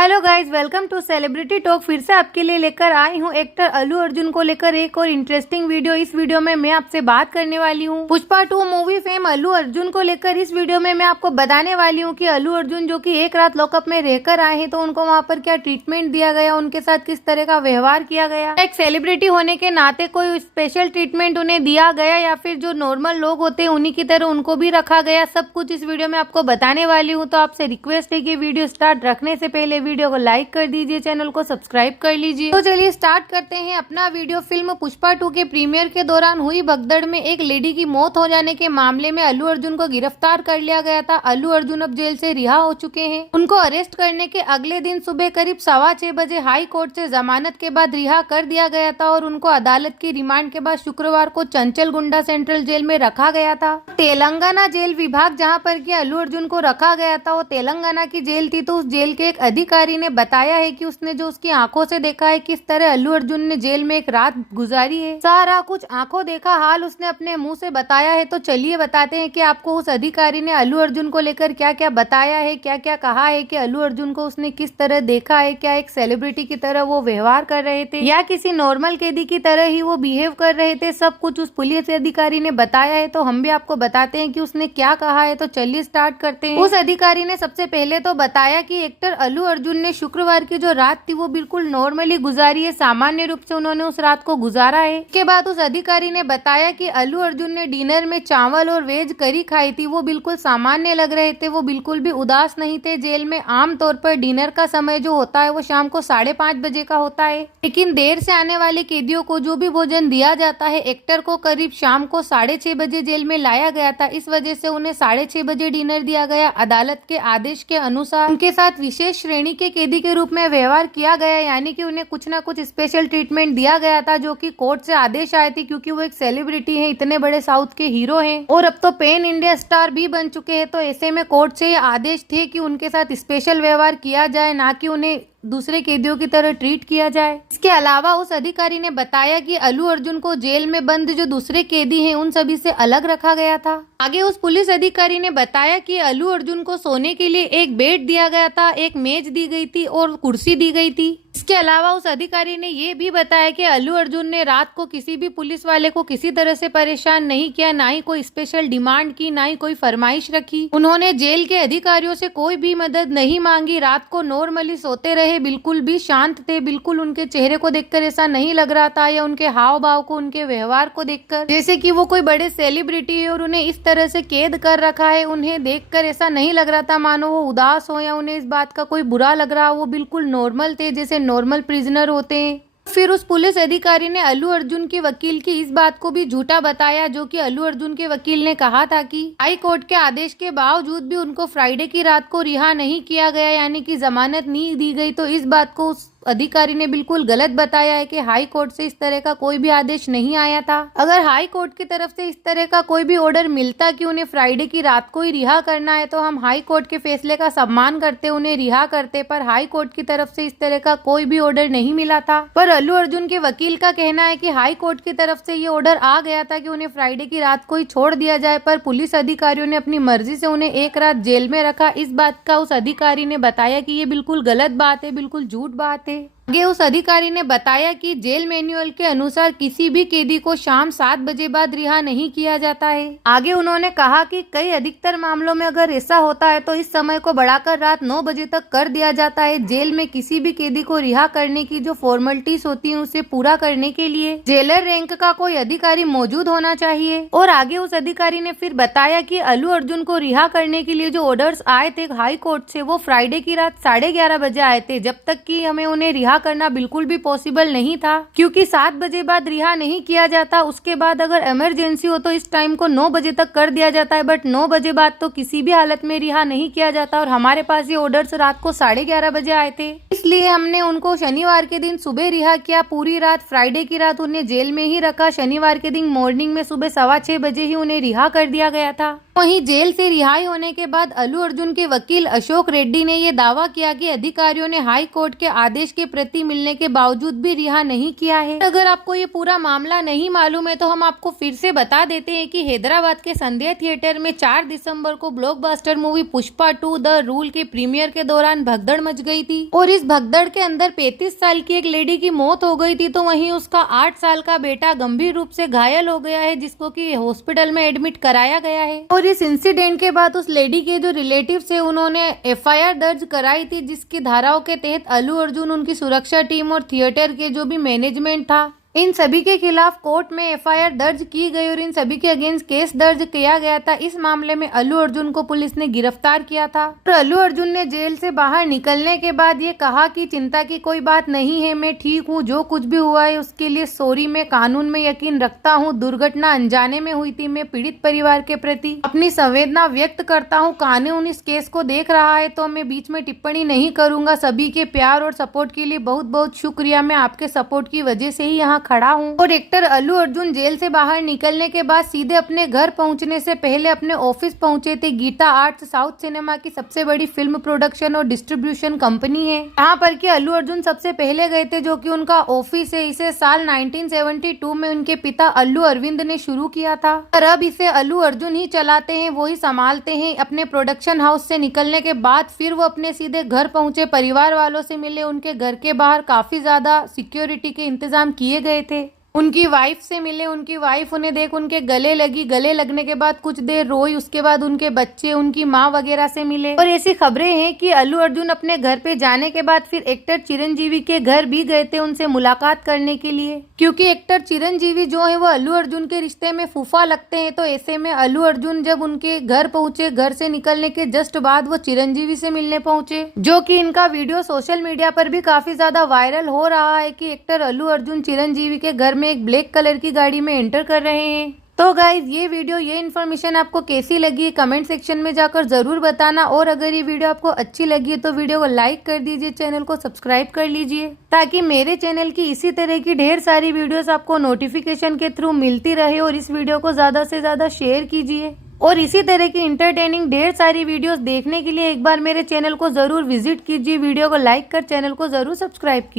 Hello guys, welcome to celebrity talk. फिर से आपके लिए लेकर आई हूँ एक्टर अल्लू अर्जुन को लेकर एक और इंटरेस्टिंग वीडियो। इस वीडियो में मैं आपसे बात करने वाली हूँ पुष्पा 2 मूवी फेम अल्लू अर्जुन को लेकर। इस वीडियो में मैं आपको बताने वाली हूँ कि अल्लू अर्जुन जो कि एक रात लॉकअप में रहकर आए हैं, तो उनको वहाँ पर क्या ट्रीटमेंट दिया गया, उनके साथ किस तरह का व्यवहार किया गया, एक सेलिब्रिटी होने के नाते कोई स्पेशल ट्रीटमेंट उन्हें दिया गया या फिर जो नॉर्मल लोग होते हैं उन्हीं की तरह उनको भी रखा गया। सब कुछ इस वीडियो में आपको बताने वाली हूँ। तो आपसे रिक्वेस्ट है कि वीडियो स्टार्ट रखने से पहले वीडियो को लाइक कर दीजिए, चैनल को सब्सक्राइब कर लीजिए। तो चलिए स्टार्ट करते हैं अपना वीडियो। फिल्म पुष्पा 2 के प्रीमियर के दौरान हुई भगदड़ में एक लेडी की मौत हो जाने के मामले में अल्लू अर्जुन को गिरफ्तार कर लिया गया था। अल्लू अर्जुन अब जेल से रिहा हो चुके हैं। उनको अरेस्ट करने के अगले दिन सुबह करीब 6:15 बजे हाई कोर्ट से जमानत के बाद रिहा कर दिया गया था और उनको अदालत की रिमांड के बाद शुक्रवार को चंचल गुंडा सेंट्रल जेल में रखा गया था। तेलंगाना जेल विभाग जहाँ पर कि अल्लू अर्जुन को रखा गया था वो तेलंगाना की जेल थी। तो उस जेल के एक अधिकारी ने बताया है कि उसने जो उसकी आंखों से देखा है किस तरह अल्लू अर्जुन ने जेल में एक रात गुजारी है, सारा कुछ आंखों देखा हाल उसने अपने मुंह से बताया है। तो चलिए बताते हैं कि आपको उस अधिकारी ने अल्लू अर्जुन को लेकर क्या क्या बताया है, क्या क्या कहा है, कि अल्लू अर्जुन को उसने किस तरह देखा है, क्या एक सेलिब्रिटी की तरह वो व्यवहार कर रहे थे या किसी नॉर्मल कैदी की तरह ही वो बिहेव कर रहे थे। सब कुछ उस पुलिस अधिकारी ने बताया है। तो हम भी आपको बताते हैं कि उसने क्या कहा है। तो चलिए स्टार्ट करते हैं। उस अधिकारी ने सबसे पहले तो बताया कि एक्टर अल्लू अर्जुन ने शुक्रवार की जो रात थी वो बिल्कुल नॉर्मली गुजारी है, सामान्य रूप से उन्होंने उस रात को गुजारा है। इसके बाद उस अधिकारी ने बताया कि अल्लू अर्जुन ने डिनर में चावल और वेज करी खाई थी, वो बिल्कुल सामान्य लग रहे थे, वो बिल्कुल भी उदास नहीं थे। जेल में आमतौर पर डिनर का समय जो होता है वो शाम को 5:30 बजे का होता है, लेकिन देर से आने वाले कैदियों को जो भी भोजन दिया जाता है, एक्टर को करीब शाम को 6:30 बजे जेल में लाया गया था। इस वजह से उन्हें 6:30 बजे डिनर दिया गया। अदालत के आदेश के अनुसार उनके साथ विशेष श्रेणी के कैदी के रूप में व्यवहार किया गया, यानी कि उन्हें कुछ ना कुछ स्पेशल ट्रीटमेंट दिया गया था, जो कि कोर्ट से आदेश आए थे, क्योंकि वो एक सेलिब्रिटी है, इतने बड़े साउथ के हीरो हैं और अब तो पैन इंडिया स्टार भी बन चुके हैं। तो ऐसे में कोर्ट से ये आदेश थे कि उनके साथ स्पेशल व्यवहार किया जाए, ना कि उन्हें दूसरे कैदियों की तरह ट्रीट किया जाए। इसके अलावा उस अधिकारी ने बताया कि अल्लू अर्जुन को जेल में बंद जो दूसरे कैदी हैं उन सभी से अलग रखा गया था। आगे उस पुलिस अधिकारी ने बताया कि अल्लू अर्जुन को सोने के लिए एक बेड दिया गया था, एक मेज दी गई थी और कुर्सी दी गई थी। इसके अलावा उस अधिकारी ने ये भी बताया कि अल्लू अर्जुन ने रात को किसी भी पुलिस वाले को किसी तरह से परेशान नहीं किया, ना ही कोई स्पेशल डिमांड की, ना ही कोई फरमाइश रखी। उन्होंने जेल के अधिकारियों से कोई भी मदद नहीं मांगी, रात को नॉर्मली सोते रहे, बिल्कुल भी शांत थे। बिल्कुल उनके चेहरे को देखकर ऐसा नहीं लग रहा था या उनके हाव भाव को, उनके व्यवहार को देखकर जैसे कि वो कोई बड़े सेलिब्रिटी है और उन्हें इस तरह से कैद कर रखा है। उन्हें देखकर ऐसा नहीं लग रहा था मानो वो उदास हो या उन्हें इस बात का कोई बुरा लग रहा हो। वो बिल्कुल नॉर्मल थे, जैसे नॉर्मल प्रिजनर होते हैं। फिर उस पुलिस अधिकारी ने अल्लू अर्जुन के वकील की इस बात को भी झूठा बताया, जो कि अल्लू अर्जुन के वकील ने कहा था कि हाई कोर्ट के आदेश के बावजूद भी उनको फ्राइडे की रात को रिहा नहीं किया गया, यानी कि जमानत नहीं दी गई। तो इस बात को उस अधिकारी ने बिल्कुल गलत बताया है कि हाई कोर्ट से इस तरह का कोई भी आदेश नहीं आया था। अगर हाई कोर्ट की तरफ से इस तरह का कोई भी ऑर्डर मिलता कि उन्हें फ्राइडे की रात को ही रिहा करना है, तो हम हाई कोर्ट के फैसले का सम्मान करते, उन्हें रिहा करते। पर हाई कोर्ट की तरफ से इस तरह का कोई भी ऑर्डर नहीं मिला था। पर अल्लू अर्जुन के वकील का कहना है कि हाई कोर्ट की तरफ से ये ऑर्डर आ गया था कि उन्हें फ्राइडे की रात को ही छोड़ दिया जाए, पर पुलिस अधिकारियों ने अपनी मर्जी से उन्हें एक रात जेल में रखा। इस बात का उस अधिकारी ने बताया कि ये बिल्कुल गलत बात है, बिल्कुल झूठ बात है। आगे उस अधिकारी ने बताया कि जेल मैन्युअल के अनुसार किसी भी कैदी को शाम 7 बजे बाद रिहा नहीं किया जाता है। आगे उन्होंने कहा कि कई अधिकतर मामलों में अगर ऐसा होता है तो इस समय को बढ़ाकर रात 9 बजे तक कर दिया जाता है। जेल में किसी भी कैदी को रिहा करने की जो फॉर्मेलिटीज होती है उसे पूरा करने के लिए जेलर रैंक का कोई अधिकारी मौजूद होना चाहिए। और आगे उस अधिकारी ने फिर बताया कि अल्लू अर्जुन को रिहा करने के लिए जो ऑर्डर्स आए थे हाई कोर्ट से, वो फ्राइडे की रात 11:30 बजे आए थे, जब तक कि हमें उन्हें रिहा करना बिल्कुल भी पॉसिबल नहीं था, क्योंकि 7 बजे बाद रिहा नहीं किया जाता। उसके बाद अगर इमरजेंसी हो तो इस टाइम को 9 बजे तक कर दिया जाता है, बट 9 बजे बाद तो किसी भी हालत में रिहा नहीं किया जाता। और हमारे पास ये ऑर्डर्स रात को 11:30 बजे आए थे, इसलिए हमने उनको शनिवार के दिन सुबह रिहा किया। पूरी रात फ्राइडे की रात उन्हें जेल में ही रखा। शनिवार के दिन मॉर्निंग में सुबह 6:15 बजे ही उन्हें रिहा कर दिया गया था। वहीं जेल से रिहाई होने के बाद अल्लू अर्जुन के वकील अशोक रेड्डी ने ये दावा किया कि अधिकारियों ने हाई कोर्ट के आदेश की प्रति मिलने के बावजूद भी रिहा नहीं किया है। अगर आपको ये पूरा मामला नहीं मालूम है तो हम आपको फिर से बता देते हैं कि हैदराबाद के संध्या थिएटर में 4 दिसंबर को blockbuster movie Pushpa 2 the rule के प्रीमियर के दौरान भगदड़ मच गई थी और इस भगदड़ के अंदर 35 साल की एक लेडी की मौत हो गई थी, तो वहीं उसका 8 साल का बेटा गंभीर रूप से घायल हो गया है, जिसको कि हॉस्पिटल में एडमिट कराया गया है। और इस इंसिडेंट के बाद उस लेडी के जो रिलेटिव्स है उन्होंने एफआईआर दर्ज कराई थी, जिसकी धाराओं के तहत अल्लू अर्जुन, उनकी सुरक्षा टीम और थिएटर के जो भी मैनेजमेंट था, इन सभी के खिलाफ कोर्ट में एफआईआर दर्ज की गई और इन सभी के अगेंस्ट केस दर्ज किया गया था। इस मामले में अल्लू अर्जुन को पुलिस ने गिरफ्तार किया था और अल्लू अर्जुन ने जेल से बाहर निकलने के बाद ये कहा कि चिंता की कोई बात नहीं है, मैं ठीक हूँ, जो कुछ भी हुआ है उसके लिए सॉरी, मैं कानून में यकीन रखता हूँ, दुर्घटना अनजाने में हुई थी, मैं पीड़ित परिवार के प्रति अपनी संवेदना व्यक्त करता हूँ, कानून इस केस को देख रहा है तो मैं बीच में टिप्पणी नहीं करूंगा। सभी के प्यार और सपोर्ट के लिए बहुत बहुत शुक्रिया, मैं आपके सपोर्ट की वजह से ही यहाँ खड़ा हूँ। और एक्टर अल्लू अर्जुन जेल से बाहर निकलने के बाद सीधे अपने घर पहुंचने से पहले अपने ऑफिस पहुंचे थे। गीता आर्ट्स साउथ सिनेमा की सबसे बड़ी फिल्म प्रोडक्शन और डिस्ट्रीब्यूशन कंपनी है, यहाँ पर कि अल्लू अर्जुन सबसे पहले गए थे, जो कि उनका ऑफिस है। इसे साल 1972 में उनके पिता अल्लू अरविंद ने शुरू किया था और अब इसे अल्लू अर्जुन ही चलाते हैं, वो ही संभालते हैं। अपने प्रोडक्शन हाउस से निकलने के बाद फिर वो अपने सीधे घर पहुंचे, परिवार वालों से मिले। उनके घर के बाहर काफी ज्यादा सिक्योरिटी के इंतजाम किए गए थे। उनकी वाइफ से मिले, उनकी वाइफ उन्हें देख उनके गले लगी, गले लगने के बाद कुछ देर रोई, उसके बाद उनके बच्चे, उनकी माँ वगैरह से मिले। और ऐसी खबरें हैं कि अल्लू अर्जुन अपने घर पे जाने के बाद फिर एक्टर चिरंजीवी के घर भी गए थे उनसे मुलाकात करने के लिए, क्योंकि एक्टर चिरंजीवी जो है वो अल्लू अर्जुन के रिश्ते में फूफा लगते हैं। तो ऐसे में अल्लू अर्जुन जब उनके घर पहुंचे, घर से निकलने के जस्ट बाद वो चिरंजीवी से मिलने पहुंचे, जो कि इनका वीडियो सोशल मीडिया पर भी काफी ज्यादा वायरल हो रहा है कि एक्टर अल्लू अर्जुन चिरंजीवी के घर में एक ब्लैक कलर की गाड़ी में एंटर कर रहे हैं। तो गाइज ये वीडियो, ये इन्फॉर्मेशन आपको कैसी लगी है कमेंट सेक्शन में जाकर जरूर बताना। और अगर ये वीडियो आपको अच्छी लगी है तो वीडियो को लाइक कर दीजिए, चैनल को सब्सक्राइब कर लीजिए, ताकि मेरे चैनल की इसी तरह की ढेर सारी वीडियोस आपको नोटिफिकेशन के थ्रू मिलती रहे। और इस वीडियो को ज्यादा से ज्यादा शेयर कीजिए और इसी तरह की इंटरटेनिंग ढेर सारी वीडियोस देखने के लिए एक बार मेरे चैनल को जरूर विजिट कीजिए। वीडियो को लाइक कर चैनल को जरूर सब्सक्राइब कीजिए।